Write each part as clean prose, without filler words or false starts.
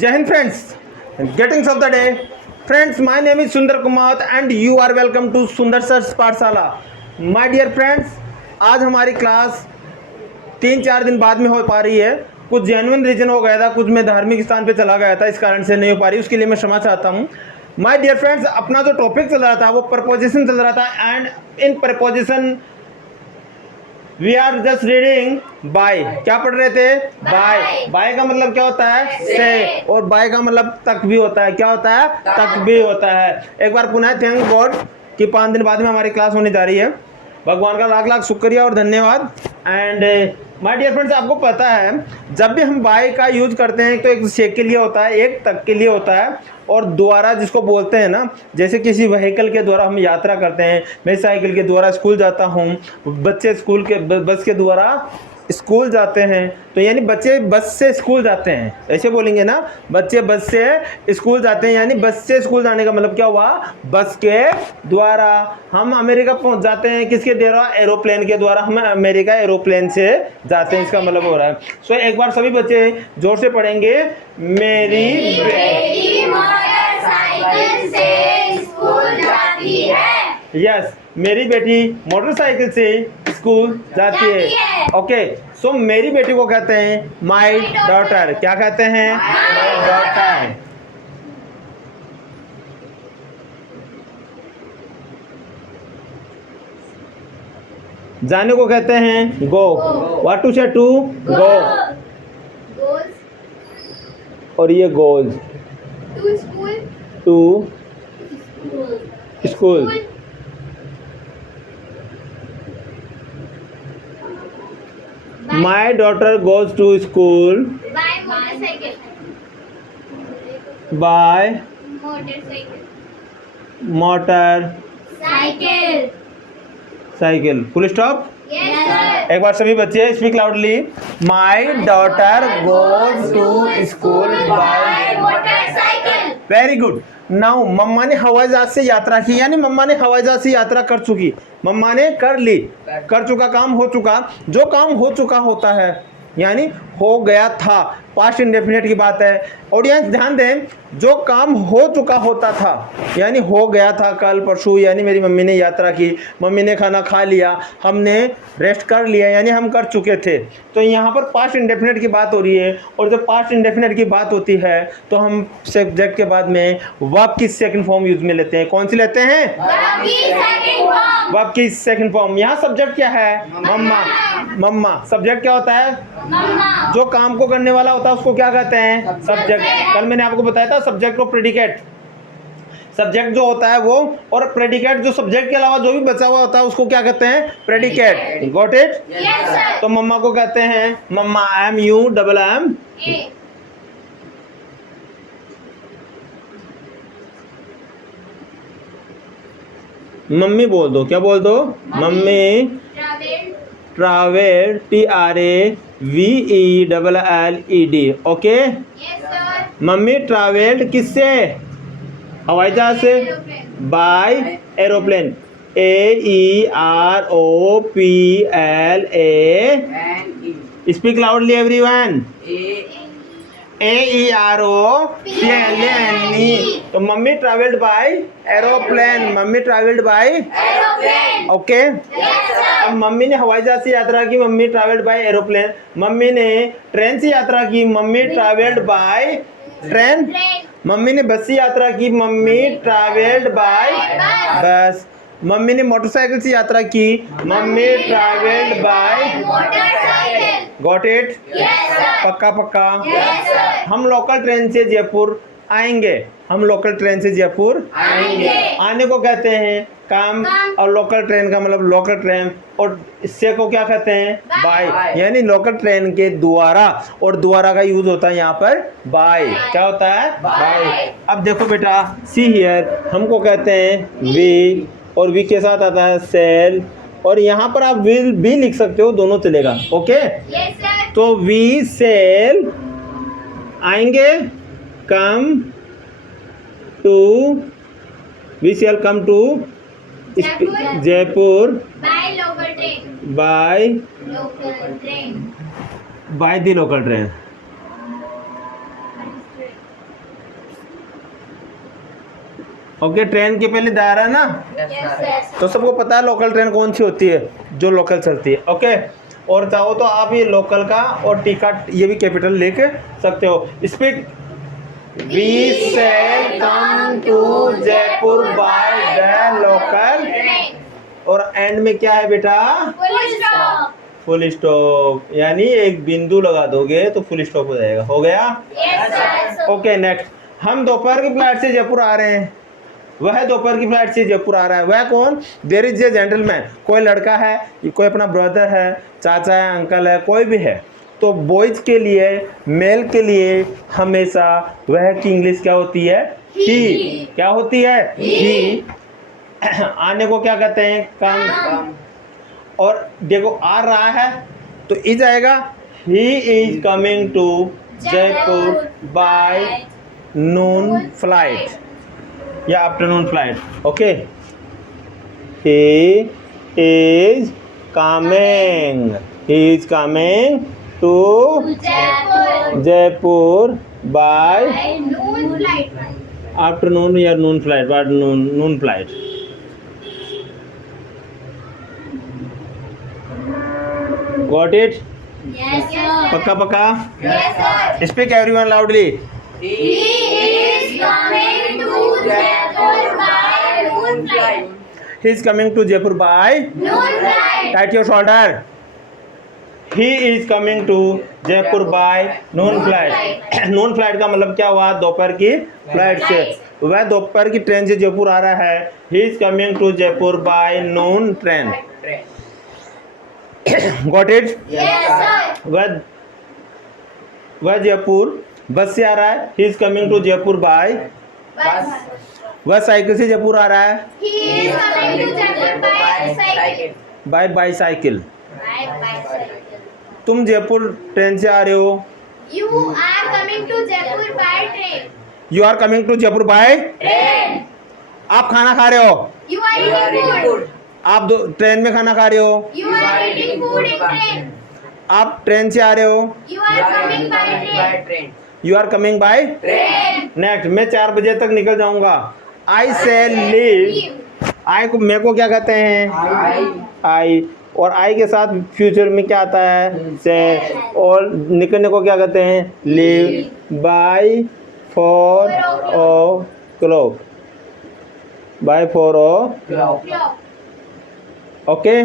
Jai Hind friends, greetings of the day. Friends, my name is Sundar Kumar and you are welcome to Sundar Sir's पाठशाला. My dear friends, आज हमारी class 3-4 दिन बाद में हो पा रही है. कुछ जेन्युइन रीजन हो गया था, कुछ मैं धार्मिक स्थान पे चला गया था, इस कारण से नहीं हो पा रही. उसके लिए मैं क्षमा चाहता हूँ. माय डियर फ्रेंड्स, अपना जो टॉपिक चल रहा था वो प्रपोजिशन चल रहा था and in proposition we are just reading by. क्या पढ़ रहे थे? बाय. बाय का मतलब क्या होता है? से. और बाय का मतलब तक भी होता है. क्या होता है? तक भी होता है. एक बार पुनः थैंक गॉड कि 5 दिन बाद में हमारी क्लास होने जा रही है. भगवान का लाख लाख शुक्रिया और धन्यवाद. एंड माय डियर फ्रेंड्स, आपको पता है जब भी हम बाय का यूज करते हैं तो एक से के लिए होता है, एक तक के लिए होता है, और द्वारा जिसको बोलते हैं ना, जैसे किसी व्हीकल के द्वारा हम यात्रा करते हैं. मैं साइकिल के द्वारा स्कूल जाता हूँ, बच्चे स्कूल के बस के द्वारा स्कूल जाते हैं. तो यानी बच्चे बस से स्कूल जाते हैं, ऐसे बोलेंगे ना, बच्चे बस से स्कूल जाते हैं. यानी बस से स्कूल जाने का मतलब क्या हुआ? बस के द्वारा. हम अमेरिका पहुंच जाते हैं किसके द्वारा? एरोप्लेन के द्वारा. हम अमेरिका एरोप्लेन से जाते हैं, इसका मतलब हो रहा है. सो एक बार सभी बच्चे जोर से पढ़ेंगे, मेरी मोटरसाइकिल से स्कूल जाती है. यस, मेरी बेटी मोटरसाइकिल से स्कूल जाती है. ओके, सो मेरी बेटी को कहते हैं माय डॉटर. क्या कहते हैं? My daughter. जाने को कहते हैं go. What to say? To go. और ये goes. To school. My daughter goes to school by motorcycle. by Motorcycle. motorcycle. Cycle. Full stop. Yes, sir. एक बार सभी बच्चे speak loudly. My daughter goes to school by motorcycle. Very good. Now मम्मा ने हवाई जहाज से यात्रा की, यानी मम्मा ने हवाई जहाज से यात्रा कर चुकी. मम्मा ने कर ली, कर चुका, काम हो चुका. जो काम हो चुका होता है यानी हो गया था, पास्ट इंडेफिनिट की बात है. ऑडियंस ध्यान दें, जो काम हो चुका होता था यानी हो गया था कल परसों, यानी मेरी मम्मी ने यात्रा की, मम्मी ने खाना खा लिया, हमने रेस्ट कर लिया, यानी हम कर चुके थे. तो यहाँ पर पास्ट इंडेफिनिट की बात हो रही है. और जब पास्ट इंडेफिनिट की बात होती है तो हम सब्जेक्ट के बाद में वर्ब की सेकंड फॉर्म यूज में लेते हैं. कौन सी लेते हैं? वर्ब की सेकंड फॉर्म. यहाँ सब्जेक्ट क्या है? मम्मा. मम्मा सब्जेक्ट क्या होता है? जो काम को करने वाला होता है उसको क्या कहते हैं? सब्जेक्ट. कल मैंने आपको बताया था सब्जेक्ट को प्रेडिकेट. सब्जेक्ट जो होता है वो, और प्रेडिकेट जो सब्जेक्ट के अलावा जो भी बचा हुआ होता है उसको क्या कहते हैं? प्रेडिकेट. Got it? तो मम्मा को कहते हैं मम्मा. MUMMA. मम्मी बोल दो. क्या बोल दो? Mummy travel. TRAVELLED. Okay. Mummy travelled किससे? हवाई जहाज से. By aeroplane. AEROPLANE. Speak loudly everyone. AEROPLANE. तो mummy travelled by aeroplane. Mummy travelled by Aeroplane. Okay. अब मम्मी ने हवाई जहाज से यात्रा की, mummy travelled by aeroplane. Mummy ने ट्रेन से यात्रा की, mummy travelled by train. Mummy ने बस से यात्रा की, mummy travelled by bus. Mummy ने मोटरसाइकिल से यात्रा की, mummy travelled bye Motorcycle. Got it? Yes, sir. पक्का पक्का. Yes, sir. हम लोकल ट्रेन से जयपुर आएंगे. हम लोकल ट्रेन से जयपुर आएंगे. आने को कहते हैं काम, और लोकल ट्रेन का मतलब लोकल ट्रेन, और इससे को क्या कहते हैं? बाय. यानी लोकल ट्रेन के द्वारा, और द्वारा का यूज होता है यहाँ पर बाय. क्या होता है? बाय. अब देखो बेटा, सी हियर, हमको कहते हैं वी, और वी के साथ आता है सेल, और यहाँ पर आप विल भी लिख सकते हो, दोनों चलेगा. ओके. Yes, sir. तो वी सेल आएंगे, come to, we shall come to Jaipur By local train. By Local train. The local train. Okay, train के पहले दायरा ना, Yes, sir. तो सबको पता है लोकल ट्रेन कौन सी होती है, जो लोकल चलती है। ओके, और चाहो तो आप ये लोकल का और टी का ये भी कैपिटल लेके सकते हो। Speak. We shall come to Jaipur by the local. Train. और एंड में क्या है बेटा? Full stop. फुल स्टॉप, यानी एक बिंदु लगा दोगे तो फुल स्टॉप हो जाएगा। हो गया? Yes, sir. Okay, next. हम दोपहर की फ्लाइट से जयपुर आ रहे हैं। वह दोपहर की फ्लाइट से जयपुर आ रहा है। वह कौन? There is a gentleman. कोई लड़का है, कोई अपना ब्रदर है, चाचा है, अंकल है, कोई भी है। तो बॉयज के लिए, मेल के लिए हमेशा वह की इंग्लिश क्या होती है? ही। क्या होती है? ही। आने को क्या कहते हैं? कम। और देखो आ रहा है तो इज आएगा। He is coming to Jaipur by noon flight या afternoon flight. Okay, he is coming to Jaipur. Jaipur by By noon flight. Afternoon या noon flight, by noon flight. Got it? Yes, sir. पक्का पक्का? Yes, sir. Speak everyone loudly. He is coming to Jaipur by noon flight. He is coming to Jaipur by Noon flight. Tight your shoulder. He is coming to Jaipur by noon flight. Noon flight का मतलब क्या हुआ? दोपहर की flight से। वह दोपहर की ट्रेन से जयपुर आ रहा है। He is coming to Jaipur by noon train. Got it? Yes, sir. वह जयपुर बस से आ रहा है। He is coming to Jaipur by. Bus. वह साइकिल से जयपुर आ रहा है। He is coming to Jaipur by cycle. By bicycle. By bicycle. तुम जयपुर ट्रेन से आ रहे हो। You are coming to Jaipur by train. You are coming to Jaipur by. Train. आप खाना खा रहे हो। You are eating food. आप ट्रेन में खाना खा रहे हो। You are eating food in train. आप ट्रेन से आ रहे हो। You are coming by train. You are coming by. Train. Next, मैं 4 बजे तक निकल जाऊंगा। आई सेल लीव। आई को मेरे को क्या कहते हैं? आई। और आई के साथ फ्यूचर में क्या आता है? से। और निकलने को क्या कहते हैं? Leave. By 4 o'clock। By 4 o'clock। Clock. Okay,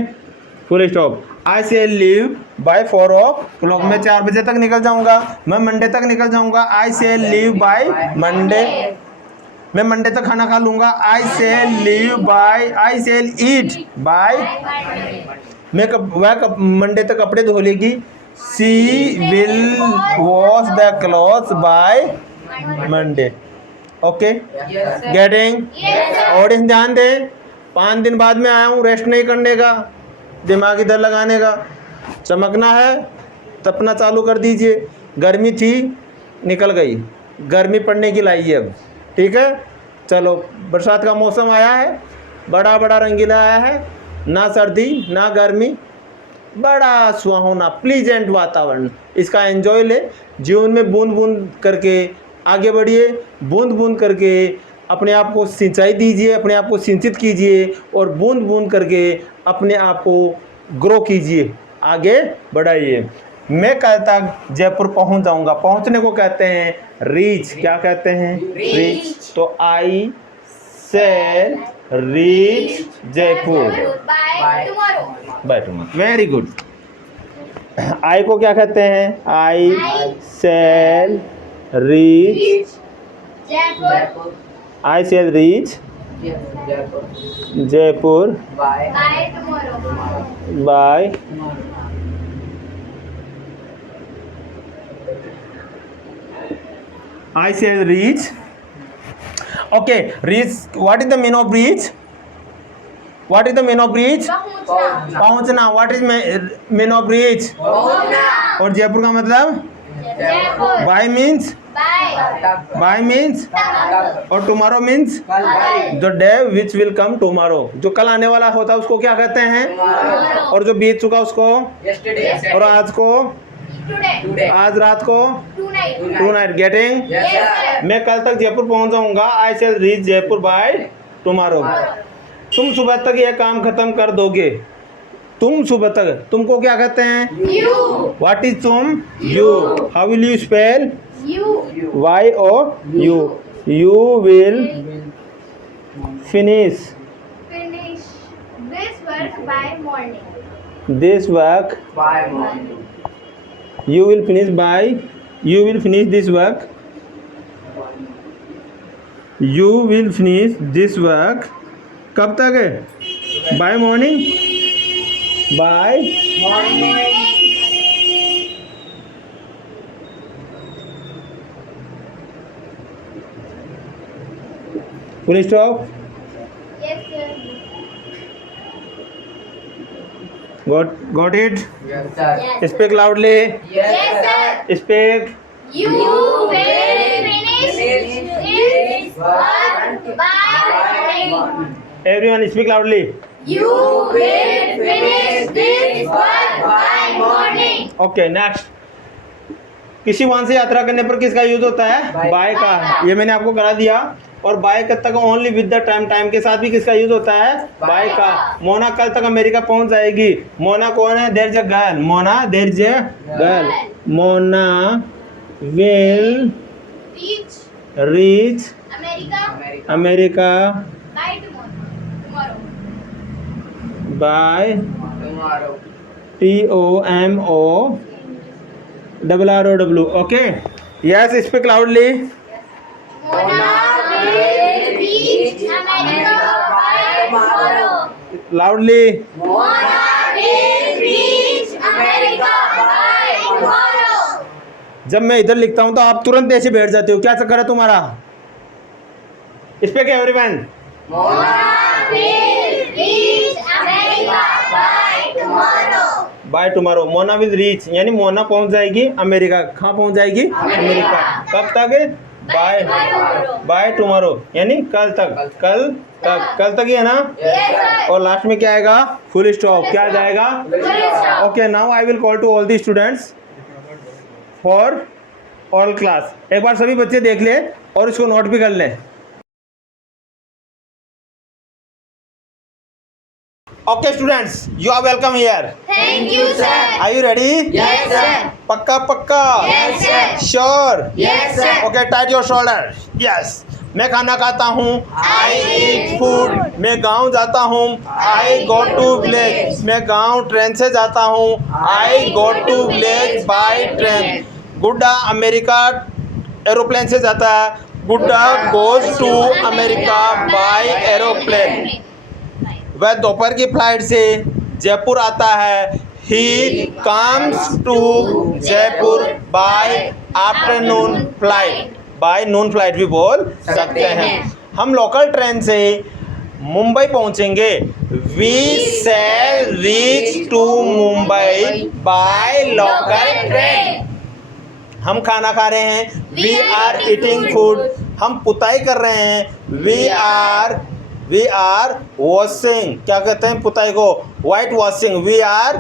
full stop. I say leave by 4 o'clock। मैं 4 बजे तक निकल जाऊंगा। मैं मंडे तक निकल जाऊंगा। आई से लीव बाय मंडे। मैं मंडे तक खाना खा लूंगा। आई से लीव बाय। आई से ईट बाय। मैं वह मंडे तक कपड़े धो लेगी। She will wash the cloth by Monday. Okay, getting? Yes, sir. Audience ध्यान दे। 5 दिन बाद में आया हूँ रेस्ट नहीं करने का, दिमाग इधर लगाने का। चमकना है तपना चालू कर दीजिए। गर्मी थी निकल गई, गर्मी पड़ने की लाई है अब। ठीक है, चलो बरसात का मौसम आया है, बड़ा बड़ा रंगीला आया है। ना सर्दी ना गर्मी, बड़ा सुहावना प्लीजेंट वातावरण। इसका एंजॉय ले। जीवन में बूंद बूंद करके आगे बढ़िए। बूंद बूंद करके अपने आप को सिंचाई दीजिए, अपने आप को सिंचित कीजिए और बूंद बूंद करके अपने आप को ग्रो कीजिए, आगे बढ़ाइए। मैं कल तक जयपुर पहुंच जाऊंगा। पहुंचने को कहते हैं रीच। क्या कहते हैं? रीच। तो I say reach Jaipur By tomorrow. By tomorrow. Very good. I को क्या कहते हैं? I shall reach. Jaipur. I shall reach Jaipur By tomorrow. By I shall reach. Okay, reach. What is the meaning of reach? What is the meaning of reach? पहुंचना. पहुंचना. What is meaning of reach? पहुंचना. और जयपुर का मतलब? Jaipur. By means? By. By means? तक. और tomorrow means? कल. The day which will come tomorrow. जो कल आने वाला होता है उसको क्या कहते हैं? Tomorrow. और जो बीत चुका उसको? Yesterday. और आज को? Today. आज रात को? Tonight. night. Tonight. Getting? Yes, sir. मैं कल तक जयपुर पहुंच जाऊंगा. I shall reach Jaipur by tomorrow. तुम सुबह तक यह काम खत्म कर दोगे. तुम सुबह तक. तुमको क्या कहते हैं? You. What is तुम? You. How will you spell? You. Y-O-U. You will finish Finish this work by morning. this work. You will finish this work. You will finish this work. कब तक है? By morning. By Morning. full stop. Yes, sir. Got it? Yes. Speak loudly. Yes, sir. Speak. You will finish this work by morning. Everyone speak loudly. You will finish this work by morning. Okay next. किसी वाहन से यात्रा करने पर किसका use होता है? Bye का. ये मैंने आपको करा दिया. और बाय कब तक? ओनली विद द टाइम के साथ भी किसका यूज होता है? बाय का. मोना कल तक अमेरिका पहुंच जाएगी. मोना कौन है? There is a girl. Mona there is a girl. Mona will Reach reach America America by tomorrow. By TOMO RROW. Okay. Yes speak loudly. Mona will reach America by tomorrow. Loudly. Mona will reach America by tomorrow. जब मैं इधर लिखता हूं तो आप तुरंत ऐसे बैठ जाते हो. क्या चक्कर है तुम्हारा? Speak everyone. Mona will reach America by tomorrow. By tomorrow. Mona will reach यानी मोना पहुंच जाएगी अमेरिका. कहाँ पहुंच जाएगी? अमेरिका. कब तक? बाय टुमारो यानी कल तक. कल तक ही है ना. Yes, sir. और लास्ट में क्या आएगा? Full stop. क्या आ जाएगा? Full stop. Okay now I will call to all the students for all class. एक बार सभी बच्चे देख ले और इसको नोट भी कर ले. Okay students you are welcome here. Thank you, sir. Are you ready? Yes, sir. पक्का Yes, sir. Sure. Yes, sir. Okay tight your shoulder. Yes. मैं खाना खाता हूँ. I eat food. मैं गांव जाता हूँ. I go to village. मैं गांव ट्रेन से जाता हूँ. I go to village by train. Gudda America aeroplane से जाता है. Gudda goes to America by aeroplane. वह दोपहर की फ्लाइट से जयपुर आता है. He comes to Jaipur by afternoon flight. By noon flight भी बोल सकते हैं. हम लोकल ट्रेन से मुंबई पहुंचेंगे. We shall reach to Mumbai by local train. हम खाना खा रहे हैं. We are eating food. हम पुताई कर रहे हैं. We are washing. क्या कहते हैं पुताई को? White washing. We are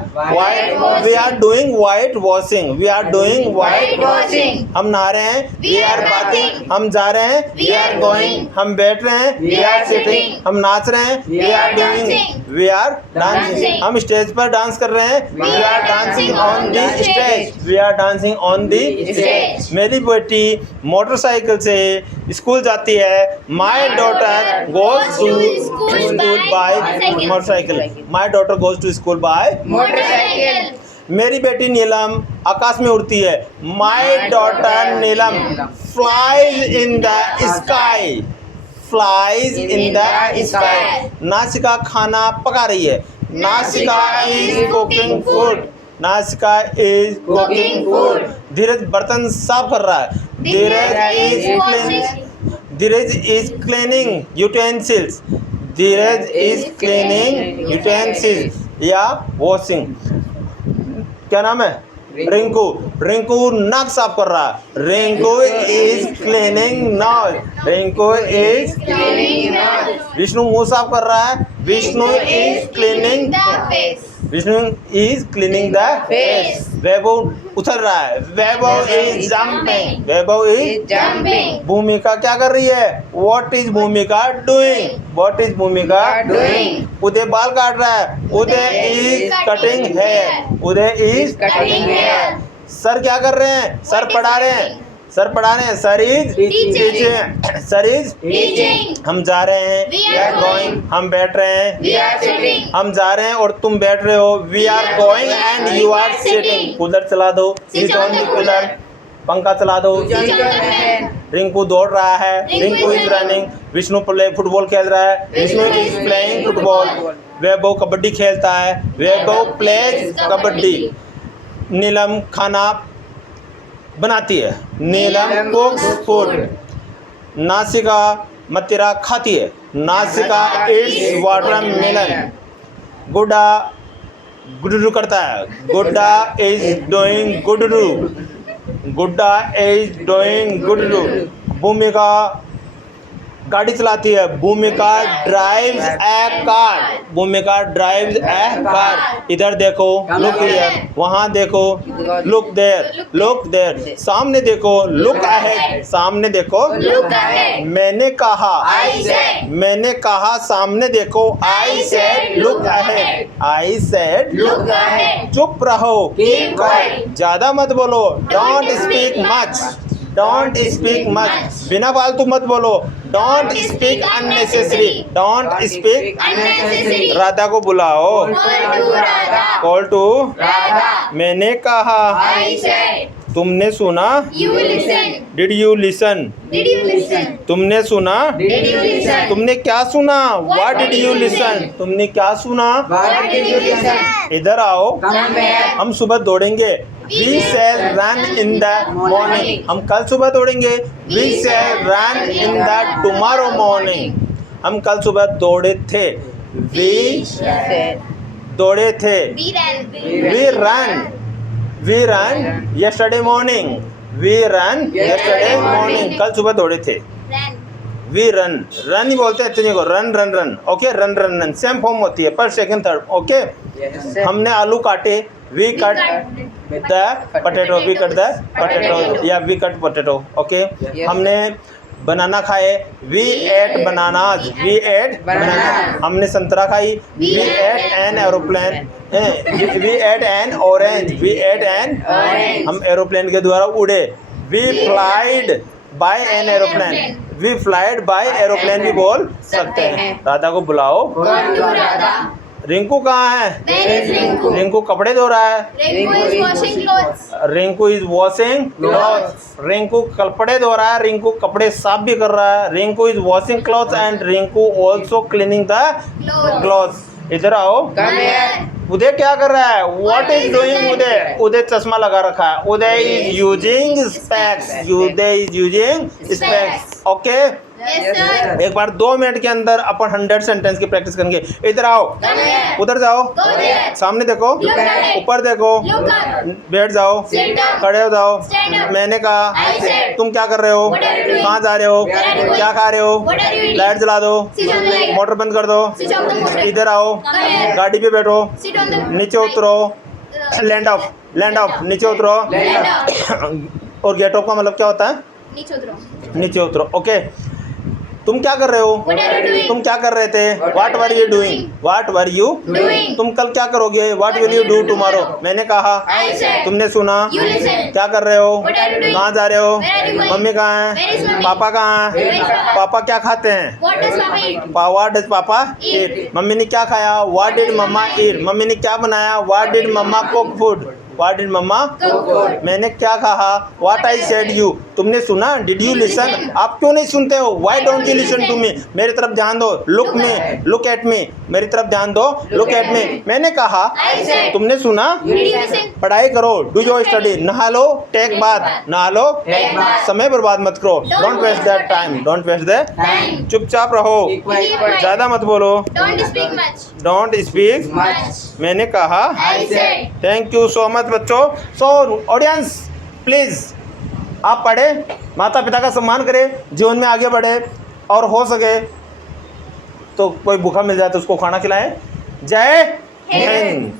doing white washing. We are doing white washing. हम नहा रहे हैं. We are bathing. हम जा रहे हैं. We are going. हम बैठ रहे हैं. We are sitting. हम नाच रहे हैं. We are dancing. We are dancing. Dancing. हम स्टेज पर डांस कर रहे हैं. We are dancing on the on the stage. stage. We are dancing on the Stage. मेरी बेटी मोटरसाइकिल से स्कूल जाती है. My daughter goes to school by motorcycle. My daughter goes to school by. Motorcycle. मेरी बेटी नीलम आकाश में उड़ती है. My daughter Neelam flies in the sky. Flies in the sky. नासिका खाना पका रही है. Nasika is cooking food. Nasika is cooking food. Dheeraj बर्तन साफ कर रहा है. Dheeraj is cleaning utensils. Dheeraj is cleaning utensils या वॉशिंग. क्या नाम है? रिंकू नाक साफ कर रहा है. Rinku is cleaning nose. Rinku is Cleaning nose. Vishnu मुंह साफ कर रहा है. Vishnu is cleaning The face. Vishnu is cleaning the face. Vaibhav उछल रहा है। Vaibhav is jumping. Vaibhav is Jumping. Bhumika क्या कर रही है? What is Bhumika doing? What is Bhumika Doing. Uday बाल काट रहा है। Uday is cutting hair. Uday is Cutting hair. Sir क्या कर रहे हैं? सर पढ़ा रहे हैं। सर पढ़ा रहे हैं। Sir is Teaching. Teaching. Sir is Teaching. हम जा रहे हैं। We are going. हम बैठ रहे हैं। We are sitting. हम जा रहे हैं और तुम बैठ रहे हो। We are going and you are sitting. Cooler चला दो। Switch on the cooler. पंखा चला दो। Switch on the fan. Rinku दौड़ रहा है। Rinku Rinku is is running. Vishnu football खेल रहा है। Vishnu is playing football. Vaibhav kabaddi खेलता है। वैभव प्लेज कबड्डी। नीलम खाना बनाती है। Neelam cooks food. नासिका मदिरा खाती है। नासिका इट्स वाटरमेलन। गुड्डा गुडरू करता है। गुड्डा इज डूइंग गुडरू। गुड्डा इज डूइंग गुडरू। भूमिका गाड़ी चलाती है। भूमिका ड्राइव्स ए कार। भूमिका ड्राइव्स ए कार। इधर देखो, लुक हियर। वहाँ देखो, लुक देयर। Look there. सामने देखो, लुक अहेड। सामने देखो, Look ahead. मैंने कहा। I said. मैंने कहा सामने देखो। I said look ahead. I said Look ahead. चुप रहो। Keep quiet. ज्यादा मत बोलो। Don't Don't speak speak much. much. Don't speak much. बिना फालतू मत बोलो। Don't Don't speak speak unnecessary. unnecessary. Don't speak. Unnecessary. Radha को बुलाओ। Call to Radha. Call to. Radha. मैंने कहा। I said. तुमने सुना। You listen. Did you listen? Did you listen? तुमने सुना। Did you listen? तुमने क्या सुना? What what did did you you listen? listen? तुमने क्या सुना? What did you listen? इधर आओ। Come here. हम सुबह दौड़ेंगे। We shall run in the morning. हम कल सुबह दौड़ेंगे। We shall run in the tomorrow morning. हम कल सुबह दौड़े थे। वी दौड़े थे। We ran. We run yesterday morning. We run yesterday morning. कल सुबह दौड़े थे। Ran. वी रन ही बोलते हैं इतने को। Run okay. Run same form होती है पर सेकंड थर्ड। ओके। हमने आलू काटे। We cut the potato. We cut the potato या वी कट पोटैटो। ओके। हमने बनाना खाए। We ate bananas. We ate banana. हमने संतरा खाई। We ate an aeroplane. We ate an orange. We ate an. हम एरोप्लेन के द्वारा उड़े। We flied by an aeroplane. We flied by aeroplane भी बोल सकते हैं। राधा को बुलाओ। Call to Radha. रिंकू कहाँ है? Where is Rinku? रिंकू कपड़े धो रहा है। Rinku is washing clothes. Rinku is washing clothes. Rinku कपड़े धो रहा है। रिंकू कपड़े साफ भी कर रहा है। Rinku is washing clothes and Rinku also cleaning the Clothes. Clothes. इधर आओ। Come here. उदय क्या कर रहा है? What is is doing Uday? Uday? Uday चश्मा लगा रखा है। Uday is using specs. Uday is using specs. Okay. Yes, sir. एक बार 2 मिनट के अंदर अपन 100 सेंटेंस की प्रैक्टिस करेंगे। इधर आओ। Come here. उधर जाओ। Go there. सामने देखो। Look at it. ऊपर देखो। Look up. बैठ जाओ। Sit down. खड़े हो जाओ। Stand up. मैंने कहा। I said. तुम क्या कर रहे हो? What are you doing? कहाँ जा रहे हो? Where are you going? क्या खा रहे हो? What are you eating? Light जला दो। Switch on the light. Motor बंद कर दो। Switch off the motor. इधर आओ। Come here. गाड़ी पे बैठो। Sit on the. नीचे उतरो। Land of. नीचे उतरो। Land up. और गेट ऑफ का मतलब क्या होता है? नीचे उतरो. नीचे उतरो। ओके। तुम क्या कर रहे हो? What are you doing? तुम क्या कर रहे थे? What were you doing? What were you Doing. तुम कल क्या करोगे? What will you do tomorrow? मैंने कहा। I said. तुमने सुना। You listen. क्या कर रहे हो? What are you doing? कहाँ जा रहे हो? Where are you going? Mummy कहाँ Where is है? mommy? पापा कहाँ Where is है? papa? पापा क्या खाते हैं? What does Papa eat? What does पापा Eat. ईट? मम्मी ने क्या खाया? What did mamma eat? Mummy ने क्या बनाया? What did mamma cook food? What did mamma? Cook food. मैंने क्या कहा? What I said you? तुमने सुना? Did you Did you listen? listen? आप क्यों नहीं सुनते हो? Why don't you listen to me? listen? मेरी तरफ ध्यान दो। Look me. Look at me. मेरी तरफ ध्यान दो। Look at me. मैंने कहा। I said. तुमने सुना? Did you listen? पढ़ाई करो। Do your study. नहा लो। Take bath. नहा लो। Take bath. समय बर्बाद मत करो। Don't don't waste waste that your time. time. Don't waste the Time. चुपचाप रहो। Keep quiet. ज्यादा मत बोलो। Don't speak much. Don't speak. Much. मैंने कहा। I said. Thank you so much बच्चों। सो ऑडियंस प्लीज आप पढ़े, माता पिता का सम्मान करें, जीवन में आगे बढ़े और हो सके तो कोई भूखा मिल जाए तो उसको खाना खिलाएं। जय हिंद।